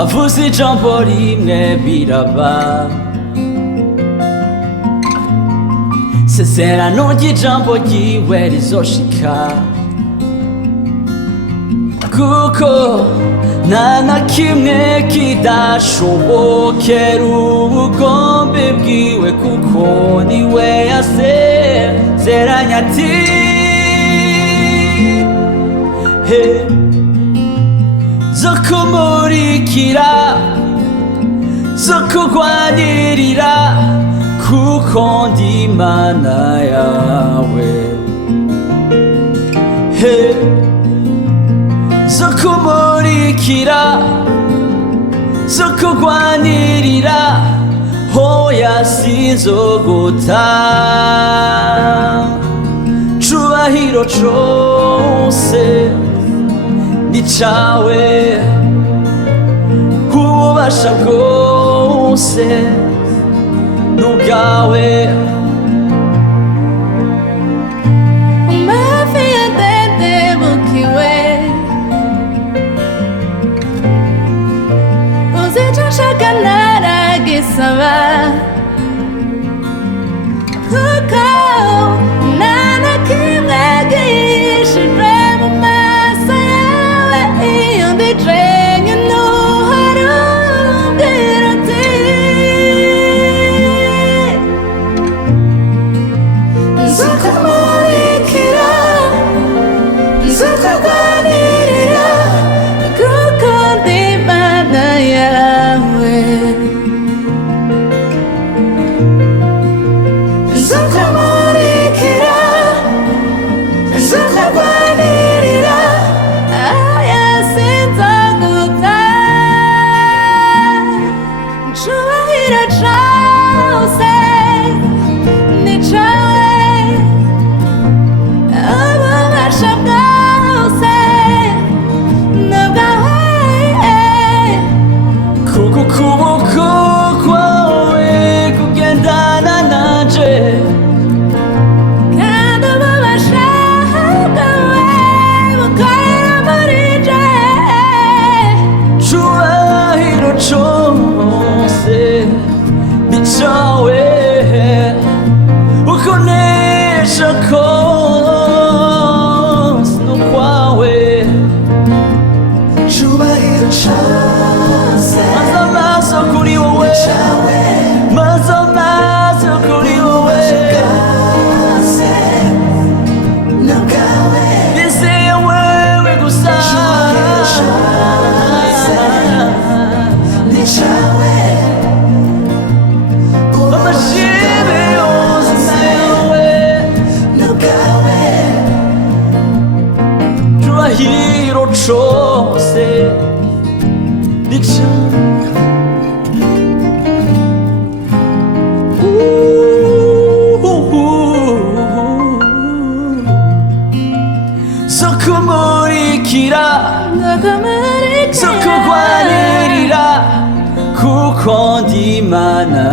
avuze ijambo rimwe biraba sezerano ry'ijambo ryiwe rizoshika kuko nta na kimwe kidashobokera ubugombe bwiwe kuko niwe yasezeranye ati zo kumurikira zo kurwanirira kuko ndi Imana yawe zo kumurikira zo kurwanirira hoya sinzoguta cubahiro cose ni cawe ububasha bwose n'ubwawe mafi yadedebukiwe uzi ico nshaka naragisaba kuko nta na kimwe gihishijwe mu maso yawe iyo ndicenye ntuhari umbwira uti nzokumurikira nzokurwanirira kuko ndi Imana yawe nzokumurikira nzokurwanirira aya sinzoguta ncubahiro cose ni cawe ububasha bwose n'ubwawe kuko ukuboko kwawe kugendana nanje kandi ububasha bwawe bukorera muri je cubahiro cose ni cawe ukonesha kose n'ukwawe cubahiro cose maze amaso kuri wowe maze amaso kuri wowe bwose n'ubwawe nizeye wewe gusa cubahiro cose ni cawe amashimwe yose nawe n'ubwawe cubahiro cose ni cawe zo kumurikira zo kurwanirira kuko ndi Imana